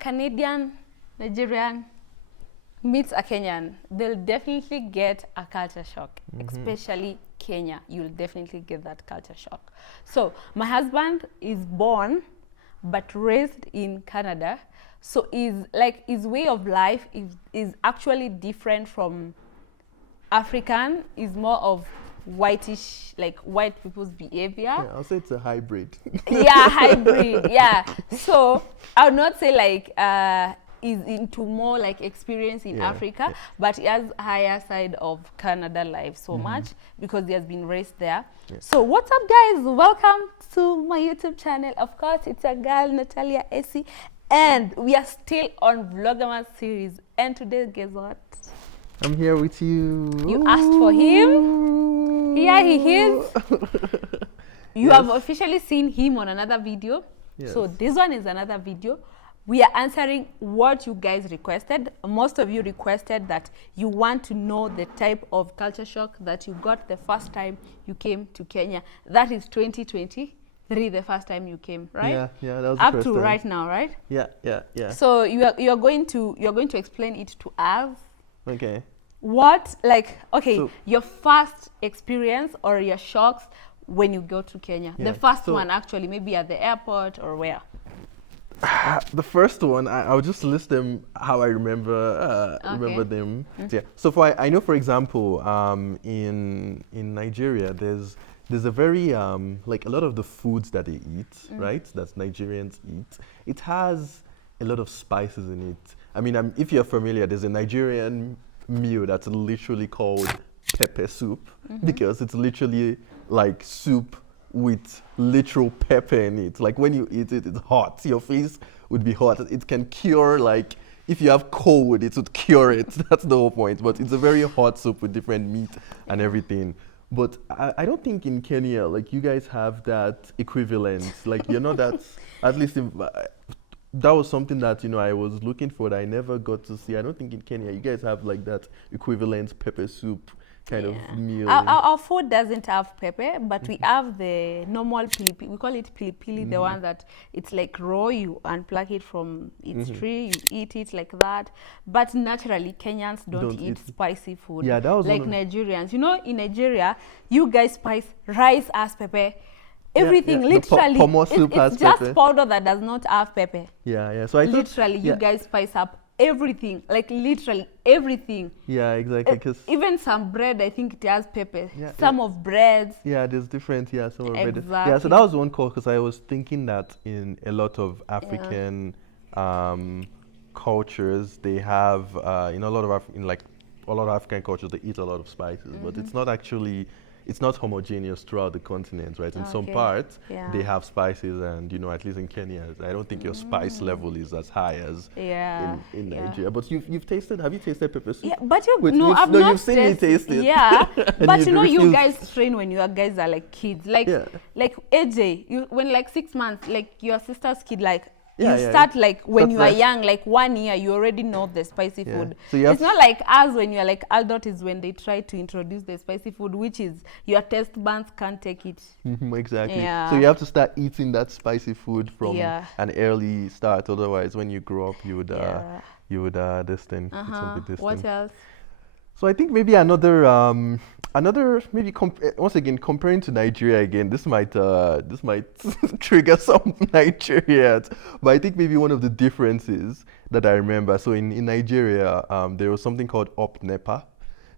Canadian, Nigerian meets a Kenyan, they'll definitely get a culture shock, especially Kenya. You'll definitely get that culture shock. So my husband is born but raised in Canada. So his way of life is actually different from African. Is more of whitish, like white people's behavior. Yeah, I'll say it's a hybrid. Yeah, hybrid. Yeah. So I would not say like is into more like experience in Africa, but he has a higher side of Canada life so much because he has been raised there. Yeah. So what's up, guys? Welcome to my YouTube channel. Of course, it's a girl, Natalia Essie, and we are still on Vloggermas series. And today, guess what? I'm here with you. You asked for him. Here he is. You have officially seen him on another video. Yes. So this one is another video. We are answering what you guys requested. Most of you requested that you want to know the type of culture shock that you got the first time you came to Kenya. That is 2023, the first time you came, right? Yeah, that was up the first to time. right now, right? Yeah. So you're going to explain it to us. Okay. What, like, okay, So, your first experience or your shocks when you go to Kenya? Yeah, The first so- one, actually, maybe at the airport or where? the first one, I'll just list them how I remember remember them. Yeah. So I know, for example, in Nigeria, there's a very like a lot of the foods that they eat, right? That Nigerians eat. It has a lot of spices in it. I mean, if you're familiar, there's a Nigerian meal that's literally called pepper soup because it's literally like soup with literal pepper in it. Like when you eat it, it's hot. Your face would be hot. It can cure, like if you have cold, it would cure it. That's the whole point. But it's a very hot soup with different meat and everything. But I don't think in Kenya, like you guys have that equivalent. Like you're not that, at least that was something that, I was looking for that I never got to see. I don't think in Kenya you guys have like that equivalent pepper soup kind of meal. Our food doesn't have pepper, but we have the normal pilipili. We call it pilipili, the one that it's like raw, you unplug it from its tree, you eat it like that. But naturally, Kenyans don't eat spicy food. Yeah, that was like Nigerians. In Nigeria, you guys spice rice as pepper. Everything, literally, it's just pepper. powder that does not have pepper. Yeah. So I thought, literally, you guys spice up everything, like literally everything. Yeah, exactly. Because even some bread, I think it has pepper. Some of breads. Yeah, there's different. Yeah, some of bread. Exactly. Yeah, so that was one call because I was thinking that in a lot of African cultures, they have in a lot of African cultures, they eat a lot of spices, but it's not actually. It's not homogeneous throughout the continent, right? In some parts, they have spices, and at least in Kenya, I don't think your spice level is as high as in Nigeria. But you've tasted? Have you tasted pepper soup? Yeah, but I've not. You've seen me taste it. Yeah, but you refused. guys train when you guys are like kids, like AJ. When like 6 months, like your sister's kid, like. You start like when you are young, like 1 year, you already know the spicy food. So it's not like us when you're like adult is when they try to introduce the spicy food, which is your taste buds can't take it. Exactly. Yeah. So you have to start eating that spicy food from an early start. Otherwise, when you grow up, you would this thing. What else? So I think maybe another maybe once again comparing to Nigeria again, this might trigger some Nigerians, but I think maybe one of the differences that I remember. So in Nigeria, there was something called Up Nepa.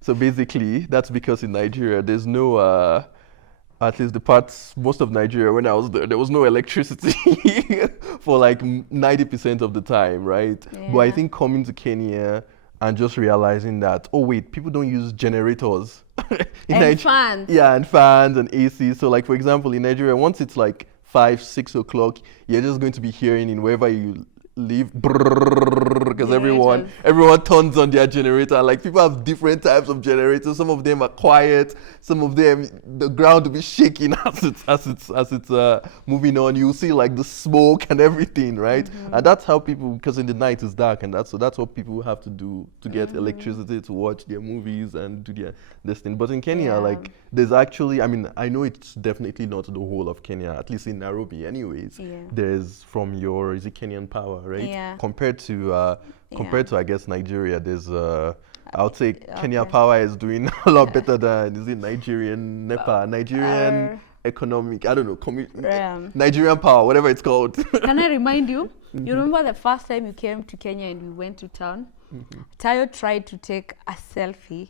So basically, that's because in Nigeria there's no at least the parts, most of Nigeria, when I was there was no electricity for like 90% of the time, right? But I think coming to Kenya and just realizing that, oh wait, people don't use generators. And fans. Yeah, and fans and AC. So like, for example, in Nigeria, once it's like 5, 6 o'clock, you're just going to be hearing in wherever you live, because everyone turns on their generator. Like people have different types of generators. Some of them are quiet. Some of them, the ground will be shaking as it's moving on. You'll see like the smoke and everything, right? And that's how people, because in the night it's dark, and that's what people have to do to get electricity to watch their movies and do this thing. But in Kenya, like there's actually, I mean, I know it's definitely not the whole of Kenya, at least in Nairobi anyways. There's from is it Kenyan Power? right? Yeah. Compared to I guess Nigeria, there's I would say Okay. Kenya Power is doing a lot better than is it Nigerian NEPA, Nigerian economic, I don't know, Nigerian Power, whatever it's called. Can I remind you? You remember the first time you came to Kenya and we went to town? Tayo tried to take a selfie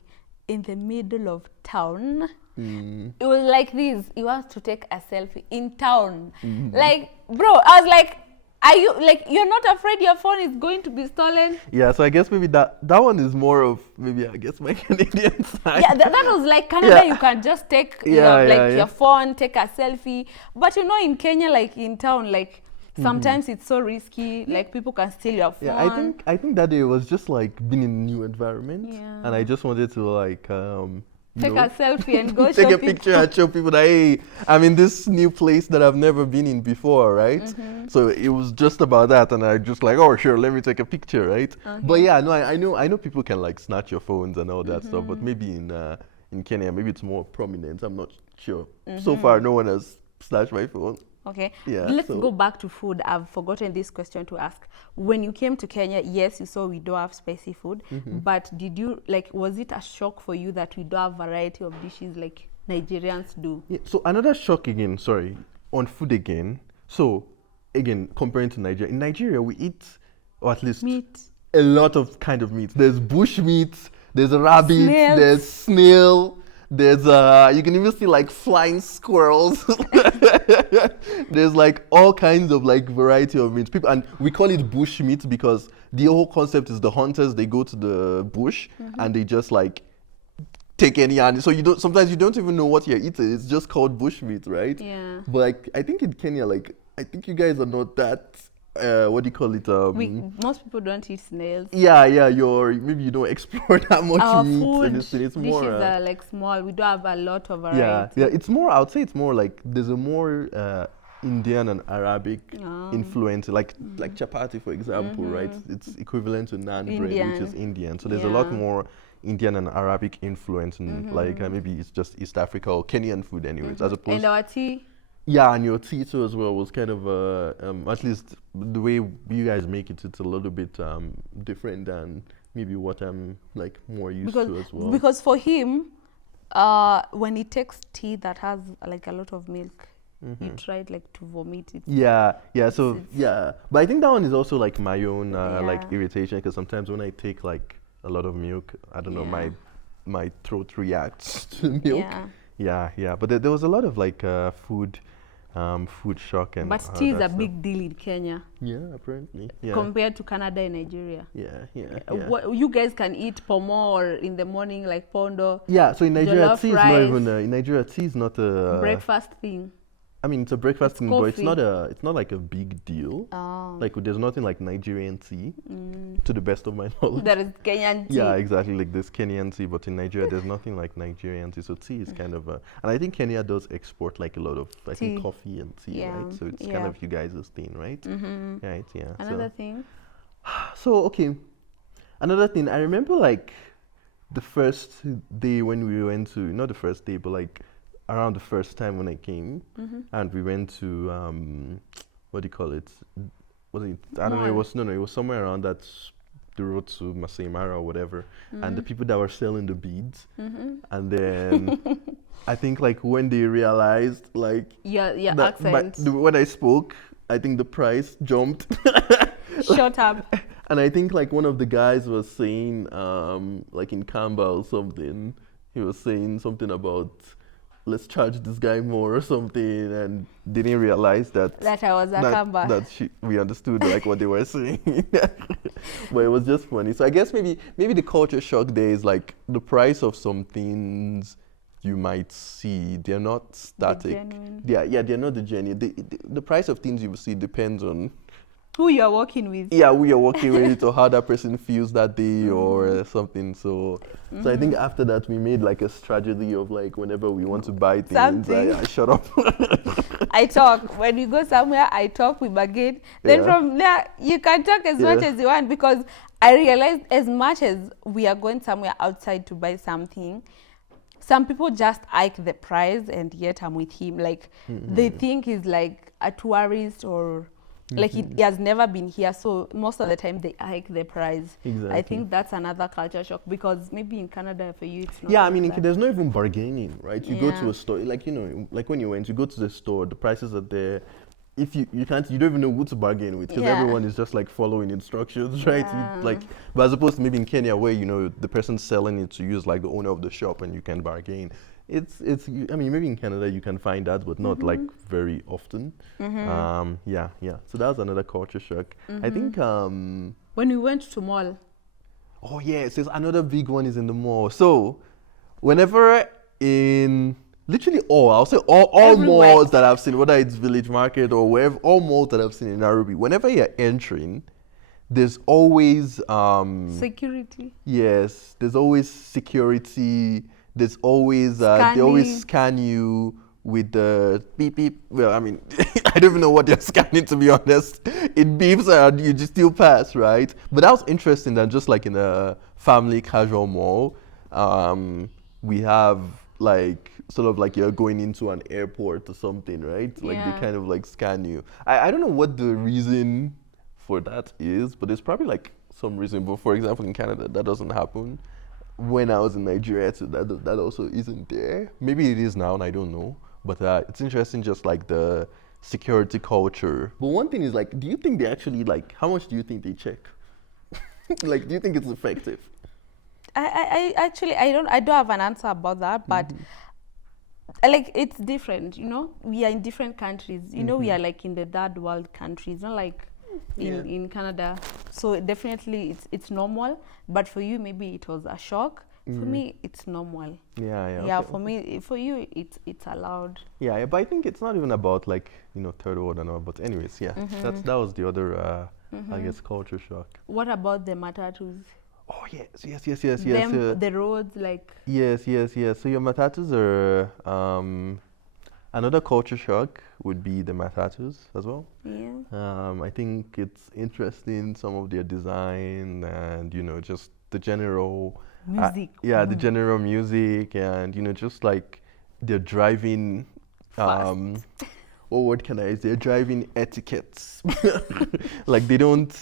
in the middle of town. It was like this. He wants to take a selfie in town. Like, bro, I was like, are you, like, you're not afraid your phone is going to be stolen? Yeah, so I guess maybe that one is more of, maybe I guess my Canadian side. Yeah, that was like Canada, you can just take your phone, take a selfie. But you know, in Kenya, like in town, like, sometimes it's so risky, like people can steal your phone. Yeah, I think that day was just like being in a new environment, and I just wanted to like take a selfie and go take a picture and show people that, hey, I'm in this new place that I've never been in before, right? So it was just about that, and I just like, oh sure, let me take a picture, right? But yeah, no, I know people can like snatch your phones and all that stuff, but maybe in Kenya, maybe it's more prominent. I'm not sure. So far, no one has snatched my phone. Okay, yeah, let's go back to food. I've forgotten this question to ask. When you came to Kenya, yes, you saw we don't have spicy food, but did you, like, was it a shock for you that we don't have variety of dishes like Nigerians do? Yeah, so another shock again, sorry, on food again. So again, comparing to Nigeria, in Nigeria we eat, or at least meat, a lot of kind of meat. There's bush meat, there's rabbit, snails. There's snail. There's you can even see like flying squirrels. There's like all kinds of like variety of meat. People, and we call it bush meat because the whole concept is the hunters, they go to the bush and they just like take any animal. So sometimes you don't even know what you're eating. It's just called bush meat, right? Yeah. But like I think in Kenya, like I think you guys are not that what do you call it? Most people don't eat snails. Yeah, maybe you don't explore that much Our meat. food It's more, dishes are like small. We don't have a lot of variety. Yeah. It's more. I would say it's more like there's a more Indian and Arabic influence, like chapati, for example, right? It's equivalent to naan bread, which is Indian. So there's a lot more Indian and Arabic influence, in like maybe it's just East Africa or Kenyan food, anyways, as opposed. And our tea. Yeah, and your tea too as well was kind of at least the way you guys make it, it's a little bit different than maybe what I'm like more used to as well. Because for him, when he takes tea that has like a lot of milk, he tried like to vomit it. Yeah. So but I think that one is also like my own like irritation, because sometimes when I take like a lot of milk, I don't know, my throat reacts to milk. Yeah. But there was a lot of like food shock and. But tea is a big deal in Kenya. Yeah, apparently. Yeah. Compared to Canada and Nigeria. Yeah. What, you guys can eat pomo or in the morning like pondo. Yeah, so in Nigeria, tea is not even in Nigeria, tea is not a breakfast thing. I mean, it's a breakfast thing, but coffee. it's not like a big deal. Like there's nothing like Nigerian tea, to the best of my knowledge. There is Kenyan tea. Yeah, exactly, like this Kenyan tea, but in Nigeria there's nothing like Nigerian tea. So tea is kind of and I think Kenya does export like a lot of I think coffee and tea, right? So it's kind of you guys' thing, right? Right, yeah. Another thing. So okay, another thing. I remember like the first day when we went to, not the first day, but like around the first time when I came, and we went to what do you call it? Was it? I don't know. It was it was somewhere around that the road to Masai Mara or whatever, and the people that were selling the beads, and then I think like when they realized like your accent, when I spoke, I think the price jumped. Shut up. And I think like one of the guys was saying like in Kamba or something, he was saying something about let's charge this guy more or something, and didn't realize that I was a Kamba. That we understood like what they were saying. But it was just funny. So I guess maybe the culture shock there is like the price of some things you might see, they're not static. They're not the genuine. The price of things you will see depends on who you're working with. Yeah, who you're working with, or how that person feels that day, or something. So I think after that we made like a strategy of like whenever we want to buy things, I shut up. I talk. When we go somewhere, I talk, we bargain. Then from there, you can talk as much as you want, because I realized as much as we are going somewhere outside to buy something, some people just hike the price, and yet I'm with him. Like they think he's like a tourist or Like he has never been here, so most of the time they hike the price. Exactly. I think that's another culture shock, because maybe in Canada for you it's not. Yeah, I mean, there's no even bargaining, right? You go to Yeah. a store, like, you know, like when you go to the store, the prices are there. If you don't even know who to bargain with, because Yeah. everyone is just like following instructions, right? Yeah. But as opposed to maybe in Kenya, where, you know, the person selling it to you is like the owner of the shop and you can bargain. I mean, maybe in Canada you can find that, but not like very often. Yeah. So that was another culture shock. I think, When we went to mall. oh yes, there's another big one is in the mall. So whenever literally I'll say all Everywhere. malls that I've seen, whether it's Village Market or wherever, all malls that I've seen in Nairobi, whenever you're entering, there's always Security. yes, there's always security. There's always they always scan you with the beep beep. Well, I mean, I don't even know what they're scanning, to be honest. It beeps and you just still pass, right? But that was interesting that just like in a family casual mall, we have like sort of like you're going into an airport or something, right? Like they Yeah. kind of like scan you. I don't know what the reason for that is, but there's probably like some reason. But for example, in Canada, that doesn't happen. When I was in Nigeria, so that also isn't there. Maybe it is now, and I don't know. But it's interesting, just like the security culture. But one thing is like, do you think they actually like? How much do you think they check? Like, do you think it's effective? I actually I don't have an answer about that, but like it's different, you know. We are in different countries, you know. We are like in the third world countries, not like in Canada. So definitely it's normal, but for you maybe it was a shock. For me it's normal. Yeah. Okay. For me, for you it's allowed. Yeah, but I think it's not even about like, you know, third world and all. But anyways, yeah, that was the other I guess culture shock. What about the matatus? Oh yes. Them, the roads, like Yes. So your matatus are another culture shock would be the matatus as well. yeah. I think it's interesting, some of their design and, you know, just the general Music. the general music and, you know, just like they're driving what word can I use? They're driving etiquettes. Like they don't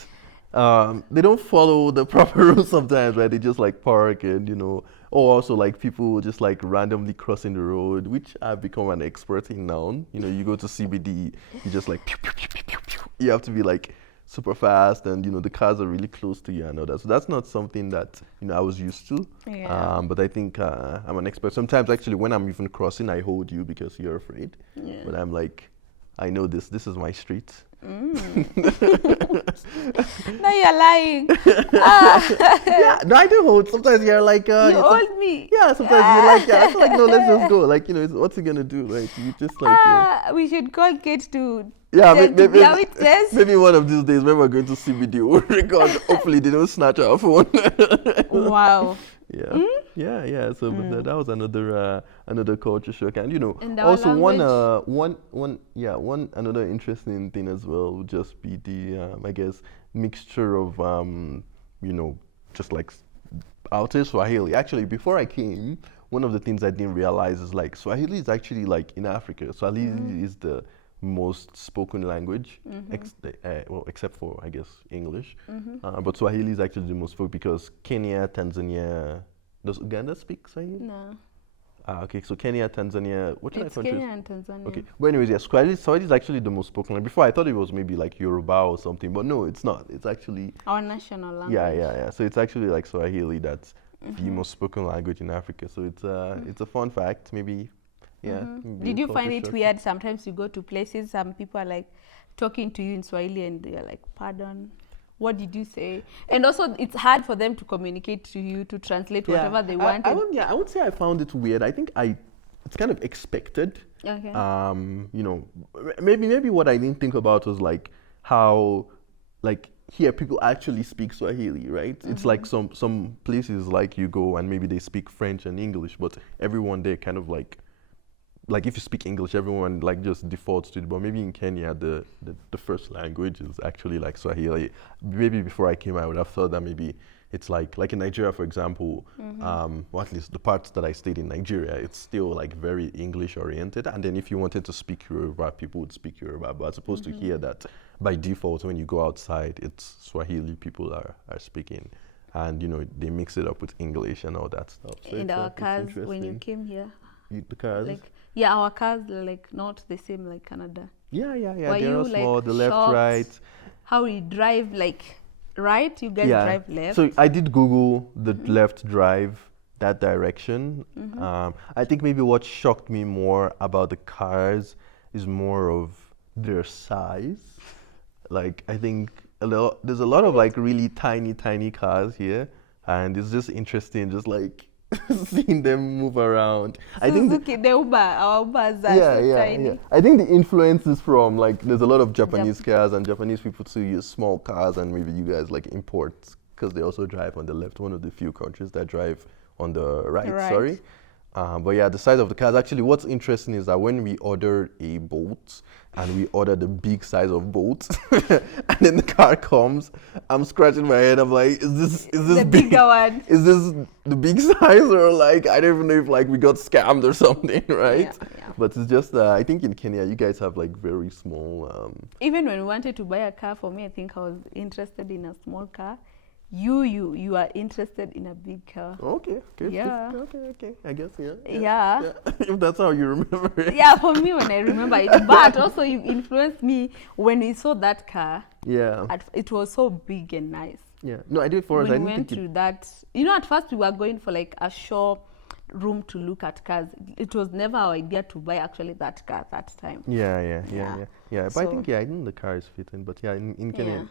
follow the proper rules sometimes, right? They just like park and, you know, or also like people just like randomly crossing the road, which I've become an expert in now. You know, you go to CBD, you just like pew, pew, pew, pew, pew, pew. You have to be like super fast and, you know, the cars are really close to you and all that. So that's not something that, you know, I was used to. Yeah. But I think I'm an expert. Sometimes actually when I'm even crossing, I hold you because you're afraid. Yeah. But I'm like, I know this is my street. No, you're lying. Yeah, no, I do hold. Sometimes you're like, You hold me. yeah, sometimes you're like, yeah, I feel like, no, let's just go. Like, you know, what's he gonna do? Like, you just like, We should call Kate to yeah, be a witness. maybe one of these days when we're going to CBD, we'll record. Hopefully, they don't snatch our phone. Wow. Yeah. So but that was another culture shock, and, you know, And our also language. one another interesting thing as well would just be the I guess mixture of you know, just like I'll say Swahili. Actually, before I came, one of the things I didn't realize is like Swahili is actually like in Africa. Swahili is the most spoken language, except for I guess English. But Swahili is actually the most spoken because Kenya, Tanzania, does Uganda speak Swahili? No. Okay, so Kenya, Tanzania, what are It's countries? Kenya and Tanzania. Okay, but anyways, yeah, Swahili is actually the most spoken language. Before I thought it was maybe like Yoruba or something, but no, it's not. It's actually Our national language. yeah. So it's actually like Swahili that's the most spoken language in Africa. So it's a fun fact, maybe. Yeah. maybe Did a you find culture it shock. weird? Sometimes you go to places, some people are like talking to you in Swahili and they're like, pardon, what did you say? And also it's hard for them to communicate to you, to translate whatever they want. I would say I found it weird. I think it's kind of expected. Okay. You know, maybe what I didn't think about was like how, like, here people actually speak Swahili, right? It's like some places like you go and maybe they speak French and English, but everyone there kind of like if you speak English, everyone like just defaults to it. But maybe in Kenya, the first language is actually like Swahili. Maybe before I came, I would have thought that maybe it's like in Nigeria, for example, or at least the parts that I stayed in Nigeria, it's still like very English oriented. And then if you wanted to speak Yoruba, people would speak Yoruba. But as opposed to here that by default, when you go outside, it's Swahili people are speaking. And, they mix it up with English and all that stuff. So in our cars, when you came here, the cars? Our cars are not the same like Canada. Yeah. Were They're all small, the left, right. How we drive, right? You guys drive left? So I did Google the left drive, that direction. I think maybe what shocked me more about the cars is more of their size. I think there's a lot of really tiny cars here, and it's just interesting, just seeing them move around. I think the Uber, our Ubers are tiny. Yeah. I think the influence is from there's a lot of Japanese cars, and Japanese people too use small cars, and maybe you guys import because they also drive on the left. One of the few countries that drive on the right. Sorry. But yeah, the size of the cars. Actually, what's interesting is that when we order a boat and we order the big size of boat, and then the car comes, I'm scratching my head. I'm like, is this the bigger one? Is this the big size, or I don't even know if we got scammed or something, right? Yeah. But it's just I think in Kenya you guys have very small. Even when we wanted to buy a car, for me, I think I was interested in a small car. You are interested in a big car. Okay. Yeah. Okay. I guess, yeah. Yeah. If that's how you remember it. Yeah, for me when I remember it. But also you influenced me when we saw that car. Yeah. It was so big and nice. Yeah. No, I did for us. When we went to that, at first we were going for a showroom to look at cars. It was never our idea to buy actually that car at that time. Yeah. But I think the car is fitting. But yeah, in Kenya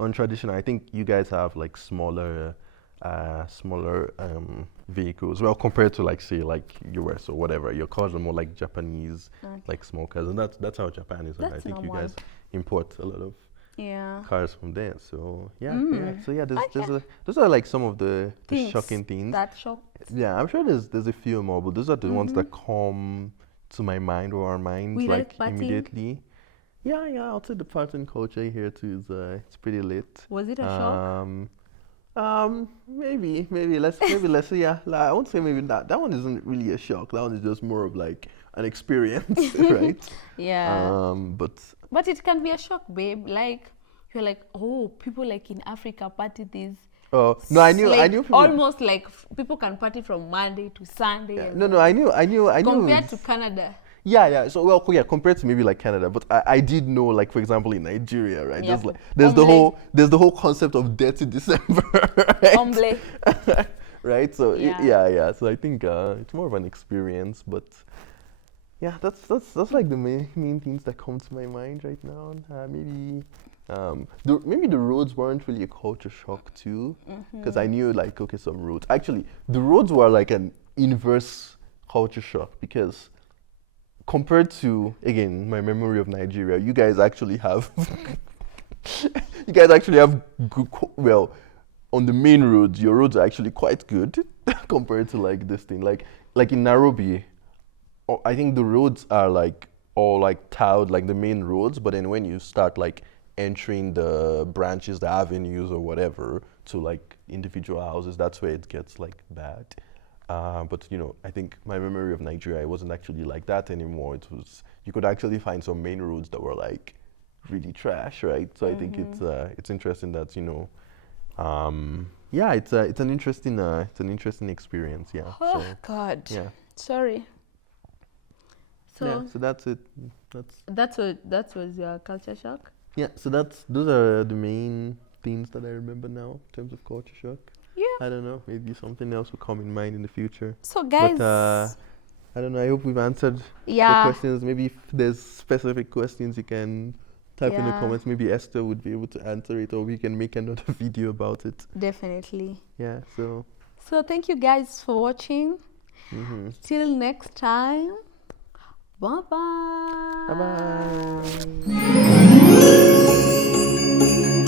on tradition, I think you guys have smaller vehicles. Well, compared to say US or whatever, your cars are more Japanese, small cars, and that's how Japan is. And I think normal. you guys import a lot of cars from there. So So those are some of the shocking things. That shocked. Yeah, I'm sure there's a few more, but those are the ones that come to my mind or our minds immediately. Yeah, I'll say the partying culture here too is it's pretty lit. Was it a shock? Maybe less. Yeah, I won't say maybe that. That one isn't really a shock. That one is just more of an experience, right? Yeah. But it can be a shock, babe. You're oh, people in Africa party this. Oh no, I knew. People almost people can party from Monday to Sunday. Yeah. No, I knew. Compared to Canada. Yeah. So compared to maybe Canada, but I did know for example in Nigeria, right? Yeah. There's the whole concept of dirty December, right? Right. So yeah. So I think it's more of an experience, but yeah, that's the main things that come to my mind right now. Maybe the roads weren't really a culture shock too, because I knew some roads. Actually, the roads were an inverse culture shock because compared to, again, my memory of Nigeria, you guys actually have good, well, on the main roads, your roads are actually quite good compared to this thing. Like in Nairobi, I think the roads are all tiled, the main roads, but then when you start entering the branches, the avenues or whatever to individual houses, that's where it gets bad. But I think my memory of Nigeria, it wasn't actually like that anymore. It was, you could actually find some main roads that were really trash, right? So I think it's interesting that it's an interesting experience. Yeah. Oh so, God. Yeah. Sorry. So that's it. That was your culture shock. Yeah. So those are the main things that I remember now in terms of culture shock. Yeah. I don't know. Maybe something else will come in mind in the future. So guys, but, I don't know. I hope we've answered the questions. Maybe if there's specific questions, you can type in the comments. Maybe Esther would be able to answer it, or we can make another video about it. Definitely. Yeah. So thank you guys for watching. Till next time. Bye bye. Bye bye.